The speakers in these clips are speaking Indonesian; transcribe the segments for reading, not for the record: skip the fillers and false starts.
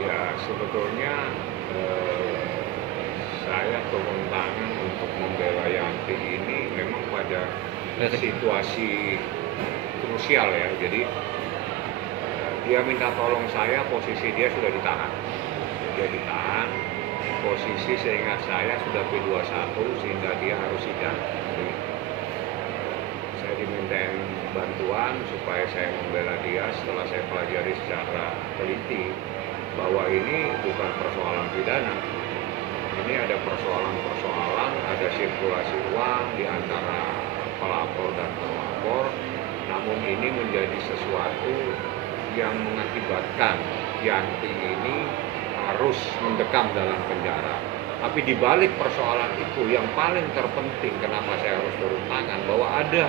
Ya, sebetulnya saya turun tangan untuk membela Yanti ini memang pada situasi krusial ya. Jadi dia minta tolong saya, posisi dia sudah ditahan. Dia ditahan, posisi seingat saya sudah P21 sehingga dia harus sidang. Jadi, saya dimintain bantuan supaya saya membela dia setelah saya pelajari secara teliti bahwa ini bukan persoalan pidana. Ini ada persoalan-persoalan, ada sirkulasi uang di antara pelapor dan terlapor, namun ini menjadi sesuatu yang mengakibatkan Yanti ini harus mendekam dalam penjara. Tapi di balik persoalan itu yang paling terpenting kenapa saya harus turun tangan, bahwa ada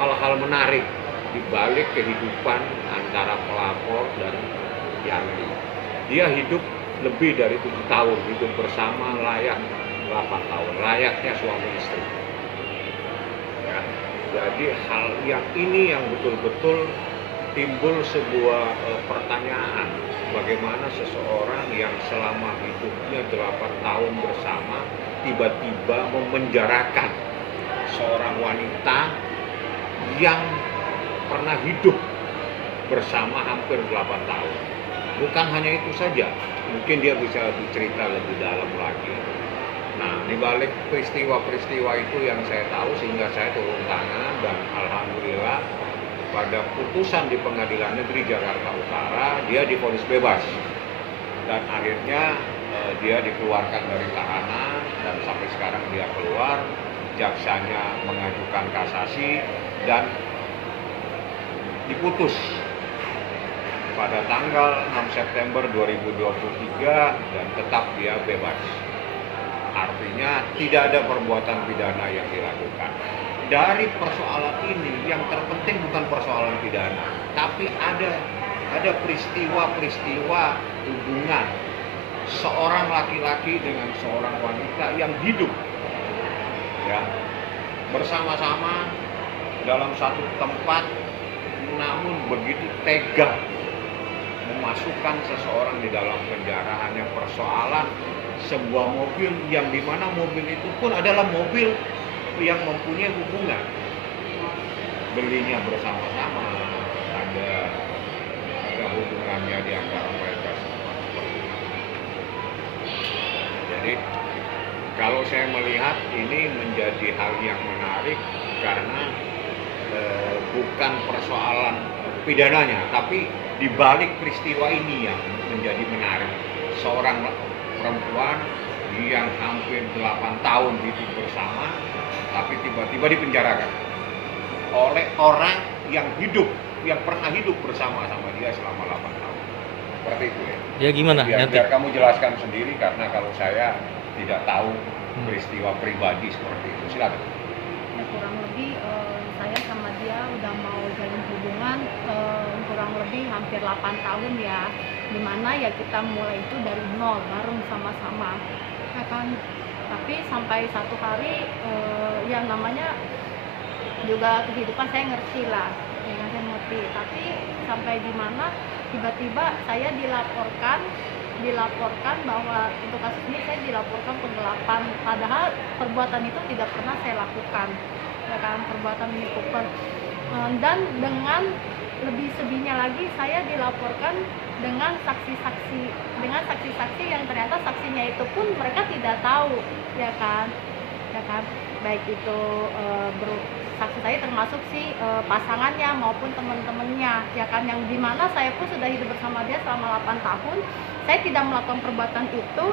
hal-hal menarik di balik kehidupan antara pelapor dan Yanti. Dia hidup lebih dari 7 tahun, hidup bersama layak 8 tahun, layaknya suami istri. Ya, jadi hal yang ini yang betul-betul timbul sebuah pertanyaan, bagaimana seseorang yang selama hidupnya 8 tahun bersama tiba-tiba memenjarakan seorang wanita yang pernah hidup bersama hampir 8 tahun. Bukan hanya itu saja, mungkin dia bisa bercerita lebih dalam lagi. Nah, di balik peristiwa-peristiwa itu yang saya tahu sehingga saya turun tangan, dan alhamdulillah pada putusan di Pengadilan Negeri Jakarta Utara dia divonis bebas. Dan akhirnya dia dikeluarkan dari tahanan dan sampai sekarang dia keluar. Jaksanya mengajukan kasasi dan diputus pada tanggal 6 September 2023 dan tetap dia bebas. Artinya tidak ada perbuatan pidana yang dilakukan. Dari persoalan ini yang terpenting bukan persoalan pidana, tapi ada peristiwa-peristiwa hubungan seorang laki-laki dengan seorang wanita yang hidup ya bersama-sama dalam satu tempat, namun begitu tega memasukkan seseorang di dalam penjara hanya persoalan sebuah mobil yang dimana mobil itu pun adalah mobil yang mempunyai hubungan belinya bersama-sama, ada hubungannya di antara mereka semua. Jadi kalau saya melihat ini menjadi hal yang menarik karena bukan persoalan pidananya, tapi di balik peristiwa ini yang menjadi menarik, seorang perempuan yang hampir 8 tahun hidup bersama, tapi tiba-tiba dipenjarakan oleh orang yang pernah hidup bersama sama dia selama 8 tahun. Seperti itu ya. Ya gimana? Biar kamu jelaskan sendiri, karena kalau saya tidak tahu peristiwa pribadi seperti itu. Silakan. Ya, kurang lebih saya sama dia udah mau jalin hubungan kurang lebih hampir 8 tahun ya, dimana ya kita mulai itu dari nol bareng sama-sama ya kan. Tapi sampai satu hari yang namanya juga kehidupan saya ngerti lah, saya ngerti. Tapi sampai dimana tiba-tiba saya dilaporkan bahwa untuk kasus ini saya dilaporkan penggelapan, padahal perbuatan itu tidak pernah saya lakukan ya kan, perbuatan Mini Cooper. Dan dengan lebih sedihnya lagi saya dilaporkan dengan saksi-saksi yang ternyata saksinya itu pun mereka tidak tahu ya kan, baik itu saksi saya termasuk si pasangannya maupun teman-temannya ya kan, yang dimana saya pun sudah hidup bersama dia selama 8 tahun. Saya tidak melakukan perbuatan itu,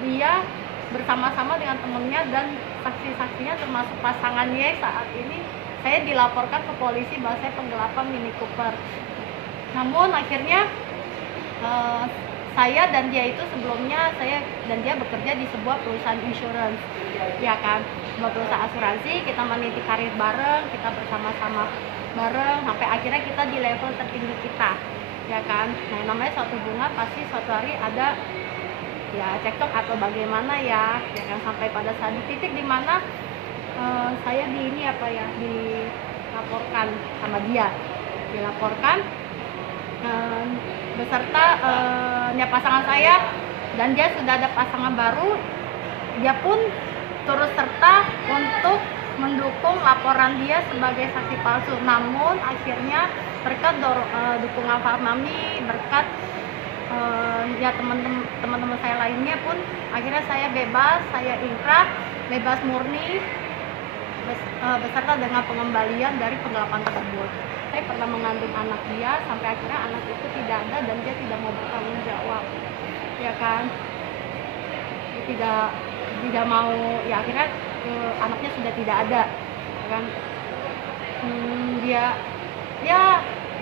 dia bersama-sama dengan temannya dan saksi-saksinya termasuk pasangannya. Saat ini saya dilaporkan ke polisi bahwa saya penggelapan Mini Cooper. Namun akhirnya saya dan dia itu sebelumnya, saya dan dia bekerja di sebuah perusahaan insurance ya kan, sebuah perusahaan asuransi. Kita meniti karir bareng, kita bersama-sama bareng sampai akhirnya kita di level tertinggi kita ya kan. Nah, namanya suatu hubungan pasti suatu hari ada ya cekcok atau bagaimana ya kan, sampai pada saat titik dimana saya dilaporkan sama dia, eh, beserta pasangan saya, dan dia sudah ada pasangan baru. Dia pun turut serta untuk mendukung laporan dia sebagai saksi palsu. Namun akhirnya berkat dukungan Pak Mami, berkat ya teman-teman saya lainnya pun, akhirnya saya bebas, saya inkrah, bebas murni, beserta dengan pengembalian dari penggelapan tersebut. Saya pernah mengandung anak dia, sampai akhirnya anak itu tidak ada dan dia tidak mau bertanggung jawab, ya kan. Dia tidak mau, ya akhirnya anaknya sudah tidak ada, ya kan. Dia ya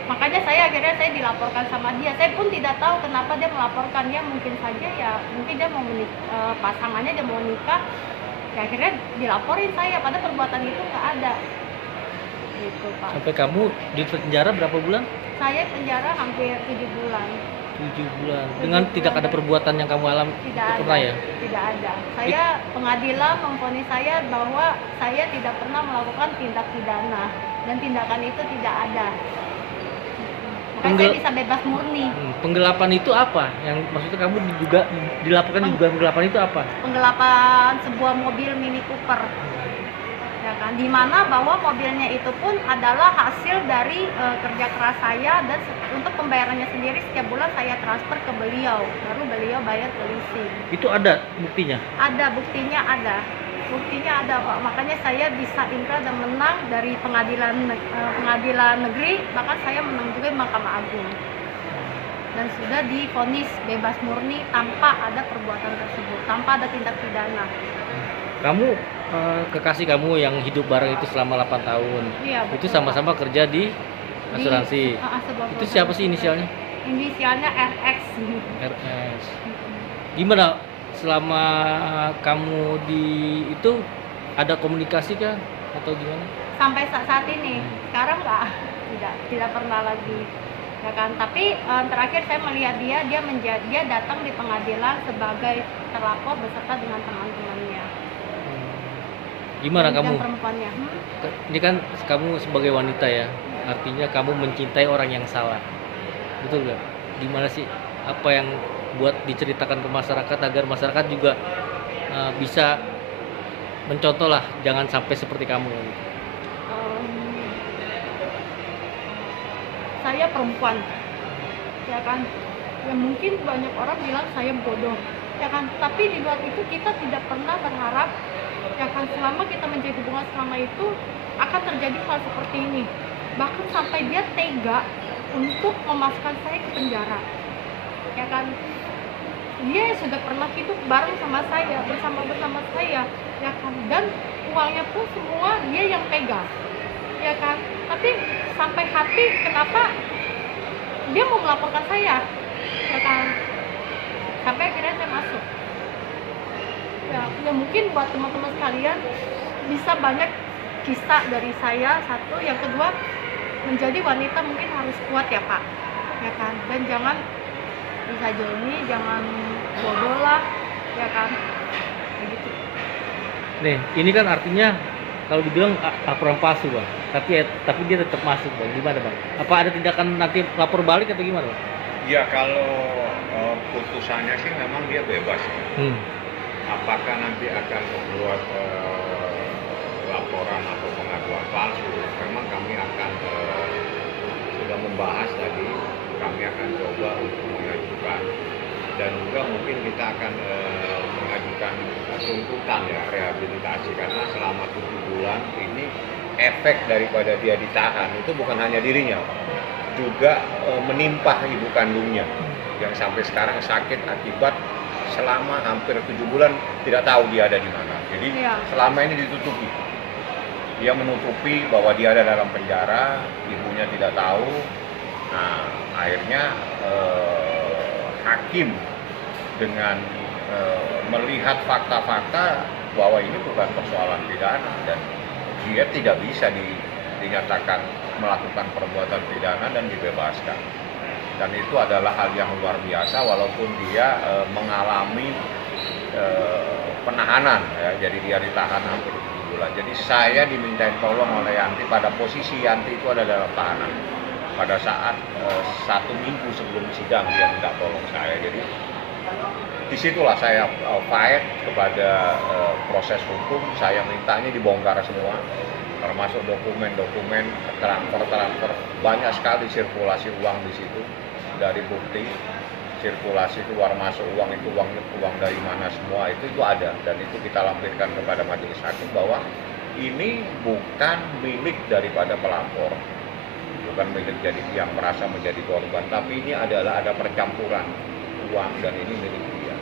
makanya akhirnya saya dilaporkan sama dia. Saya pun tidak tahu kenapa dia melaporkannya, mungkin saja ya mungkin dia mau pasangannya dia mau nikah, ya akhirnya dilaporin saya, padahal perbuatan itu nggak ada gitu, Pak. Sampai kamu di penjara berapa bulan? Saya penjara hampir 7 bulan. 7 bulan. Dengan tidak ada perbuatan yang kamu alami? Tidak pernah ada, ya? tidak ada. Saya pengadilan memvonis saya bahwa saya tidak pernah melakukan tindak pidana dan tindakan itu tidak ada. Makanya saya bisa bebas murni. Penggelapan itu apa? Yang maksudnya kamu juga dilaporkan juga penggelapan itu apa? Penggelapan sebuah mobil Mini Cooper, ya kan, dimana bahwa mobilnya itu pun adalah hasil dari kerja keras saya, dan untuk pembayarannya sendiri setiap bulan saya transfer ke beliau, baru beliau bayar ke leasing. Itu ada buktinya? Ada buktinya, ada Pak. Makanya saya bisa inkrah dan menang dari pengadilan negeri, bahkan saya menang juga di Mahkamah Agung, dan sudah divonis bebas murni tanpa ada perbuatan tersebut, tanpa ada tindak pidana. Kamu kekasih kamu yang hidup bareng itu selama 8 tahun, Iya, itu betul, sama-sama kerja di asuransi. Itu siapa sih inisialnya? Inisialnya RX. RS. Gimana selama kamu di itu, ada komunikasi kah atau gimana? Sampai saat ini, sekarang tidak pernah lagi, ya kan. Tapi terakhir saya melihat dia datang di pengadilan sebagai terlapor beserta dengan teman-temannya. Gimana dan kamu? Perempuannya. Ini kan kamu sebagai wanita ya, artinya kamu mencintai orang yang salah, betul nggak? Gimana sih, apa yang buat diceritakan ke masyarakat agar masyarakat juga bisa mencontoh lah, jangan sampai seperti kamu. Saya perempuan, ya kan. Ya mungkin banyak orang bilang saya bodoh, ya kan. Tapi di luar itu kita tidak pernah berharap, ya kan, selama kita menjaga hubungan selama itu akan terjadi hal seperti ini. Bahkan sampai dia tega untuk memasukkan saya ke penjara, ya kan. Dia sudah pernah hidup bareng sama saya, bersama saya, ya kan, dan uangnya pun semua dia yang pegang, ya kan. Tapi sampai hati kenapa dia mau melaporkan saya, ya kan. Sampai akhirnya saya masuk. Ya mungkin buat teman-teman sekalian bisa banyak kisah dari saya. Satu, yang kedua, menjadi wanita mungkin harus kuat ya Pak, ya kan, dan jangan disajoni, jangan bodoh lah, ya kan, begitu. Nih, ini kan artinya kalau dibilang laporan palsu Bang, tapi dia tetap masuk Bang. Gimana Bang? Apa ada tindakan nanti lapor balik atau gimana Bang? Ya kalau putusannya sih memang dia bebas. Apakah nanti akan membuat laporan atau pengaduan palsu? Memang kami akan sudah membahas tadi, kami akan coba untuk mengajukan, dan juga mungkin kita akan mengajukan tuntutan ya, rehabilitasi, karena selama 7 bulan ini efek daripada dia ditahan itu bukan hanya dirinya, juga menimpa ibu kandungnya yang sampai sekarang sakit akibat selama hampir 7 bulan tidak tahu dia ada di mana. Jadi selama ini ditutupi. Dia menutupi bahwa dia ada dalam penjara, ibunya tidak tahu. Nah, akhirnya hakim dengan melihat fakta-fakta bahwa ini bukan persoalan pidana dan dia tidak bisa dinyatakan melakukan perbuatan pidana dan dibebaskan. Dan itu adalah hal yang luar biasa, walaupun dia mengalami penahanan ya, jadi dia ditahan hampir 7 bulan. Jadi saya dimintain tolong oleh Yanti, pada posisi Yanti itu ada dalam tahanan. pada saat 1 minggu sebelum sidang dia minta tolong saya. Jadi disitulah saya fight kepada proses hukum. Saya mintanya dibongkar semua, termasuk dokumen-dokumen transfer banyak sekali sirkulasi uang di situ, dari bukti sirkulasi keluar masuk uang itu uang dari mana semua itu ada, dan itu kita lampirkan kepada majelis hakim bahwa ini bukan milik daripada pelapor, bukan milik jadi yang merasa menjadi korban, tapi ini adalah ada percampuran uang dan ini milik dia.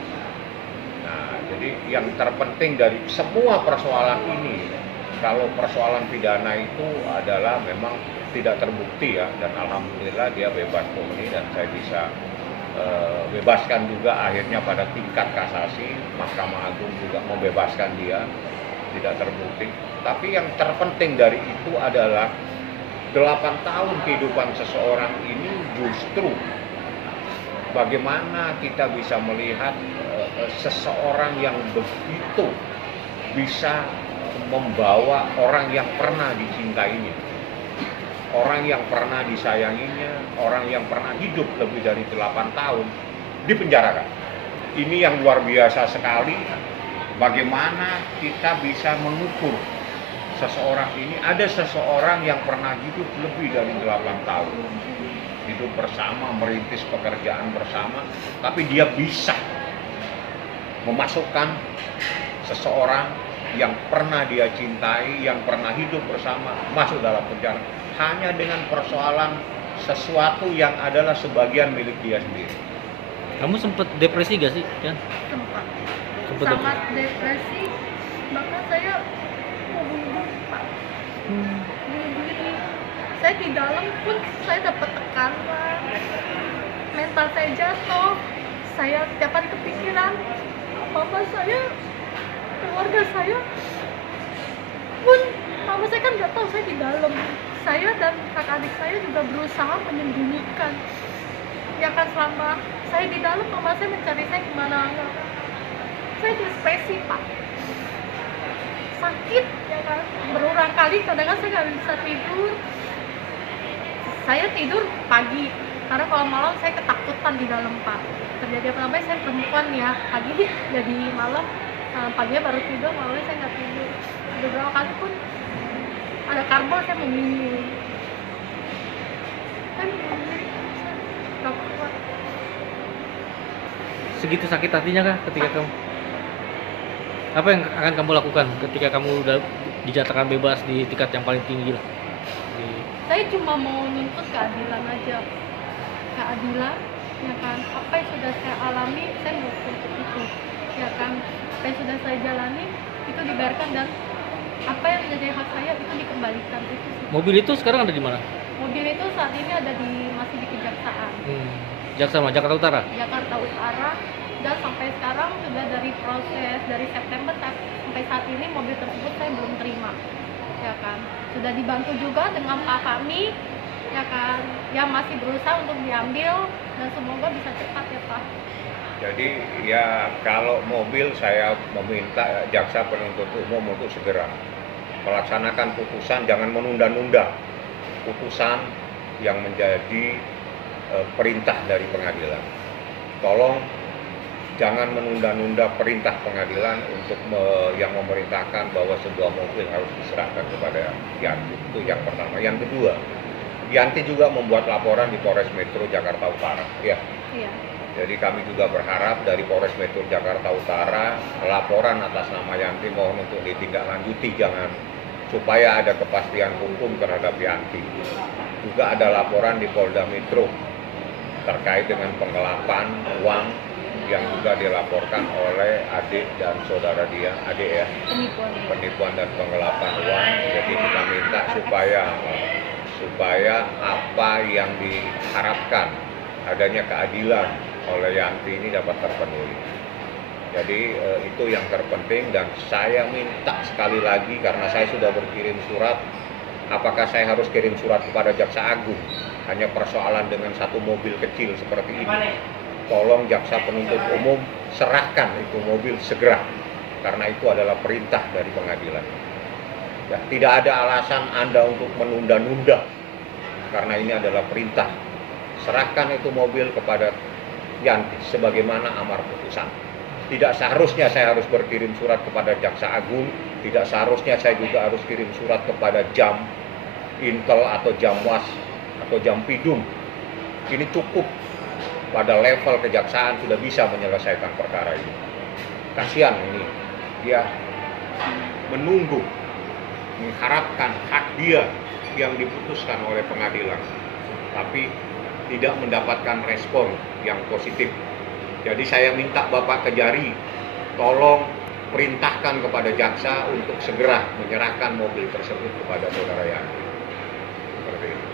Nah, jadi yang terpenting dari semua persoalan ini, kalau persoalan pidana itu adalah memang tidak terbukti ya, dan alhamdulillah dia bebas murni dan saya bisa bebaskan juga akhirnya pada tingkat kasasi. Mahkamah Agung juga membebaskan dia, tidak terbukti. Tapi yang terpenting dari itu adalah 8 tahun kehidupan seseorang ini justru bagaimana kita bisa melihat seseorang yang begitu bisa membawa orang yang pernah dicintainya, orang yang pernah disayanginya, orang yang pernah hidup lebih dari 8 tahun dipenjarakan. Ini yang luar biasa sekali, bagaimana kita bisa mengukur seseorang ini. Ada seseorang yang pernah hidup lebih dari 8 tahun, hidup bersama, merintis pekerjaan bersama, tapi dia bisa memasukkan seseorang yang pernah dia cintai, yang pernah hidup bersama, masuk dalam penjara hanya dengan persoalan sesuatu yang adalah sebagian milik dia sendiri. Kamu sempet depresi gak sih, Yan? Sempat. Sempet Sangat depresi, bahkan saya mau bunuh diri, Pak. Bunuh diri. Saya di dalam pun saya dapat tekanan, mental saya jatuh, saya tiap hari kepikiran mama saya, keluarga saya pun, mama saya kan nggak tahu saya di dalam. Saya dan kakak adik saya juga berusaha menyembunyikan. Ya kan, selama saya di dalam, mama saya mencari saya kemana. Saya depresi, Pak. Sakit, ya kan. Berulang kali, kadang-kadang saya nggak bisa tidur. Saya tidur pagi, karena kalau malam saya ketakutan di dalam, Pak. Terjadi apa-apa, saya perempuan ya, pagi jadi malam, paginya baru tidur, malamnya saya nggak tidur. Beberapa kali pun ada karbol saya memilih. Saya memilih, nggak kuat. Segitu sakit hatinya kah ketika kamu? Apa yang akan kamu lakukan ketika kamu udah dinyatakan bebas di tingkat yang paling tinggi lah? Saya cuma mau nuntut keadilan aja, keadilan, ya kan. Apa yang sudah saya alami, saya mau tuntut itu, ya kan. Apa yang sudah saya jalani itu dibiarkan, dan apa yang menjadi hak saya itu dikembalikan, itu sih. Mobil itu sekarang ada di mana? Mobil itu saat ini ada masih di Kejaksaan, Jaksa mana? Jakarta Utara. Jakarta Utara, dan sampai sekarang sudah dari proses dari September sampai saat ini mobil tersebut saya belum terima, ya kan. Sudah dibantu juga dengan Pak kami, ya kan, yang masih berusaha untuk diambil, dan semoga bisa cepat ya Pak. Jadi ya kalau mobil saya meminta jaksa penuntut umum untuk segera melaksanakan putusan, jangan menunda-nunda putusan yang menjadi perintah dari pengadilan. Tolong jangan menunda-nunda perintah pengadilan untuk yang memerintahkan bahwa sebuah mobil harus diserahkan kepada Yanti. Itu yang pertama. Yang kedua, Yanti juga membuat laporan di Polres Metro Jakarta Utara. Ya. Iya. Jadi kami juga berharap dari Polres Metro Jakarta Utara laporan atas nama Yanti mohon untuk ditindaklanjuti, jangan, supaya ada kepastian hukum terhadap Yanti. Juga ada laporan di Polda Metro terkait dengan penggelapan uang yang juga dilaporkan oleh adik dan saudara dia, adik ya, penipuan dan penggelapan uang. Jadi kita minta supaya apa yang diharapkan adanya keadilan oleh Yanti ini dapat terpenuhi. Jadi itu yang terpenting, dan saya minta sekali lagi, karena saya sudah berkirim surat, apakah saya harus kirim surat kepada Jaksa Agung hanya persoalan dengan satu mobil kecil seperti ini? Tolong jaksa penuntut umum serahkan itu mobil segera, karena itu adalah perintah dari pengadilan. Ya, tidak ada alasan Anda untuk menunda-nunda karena ini adalah perintah. Serahkan itu mobil kepada Yanti sebagaimana amar putusan. Tidak seharusnya saya harus berkirim surat kepada Jaksa Agung, tidak seharusnya saya juga harus kirim surat kepada Jam Intel atau Jamwas atau Jampidum. Ini cukup pada level kejaksaan sudah bisa menyelesaikan perkara ini. Kasihan ini, dia menunggu, mengharapkan hak dia yang diputuskan oleh pengadilan, tapi tidak mendapatkan respon yang positif. Jadi saya minta Bapak Kejari, tolong perintahkan kepada jaksa untuk segera menyerahkan mobil tersebut kepada saudara Yanti. Seperti itu.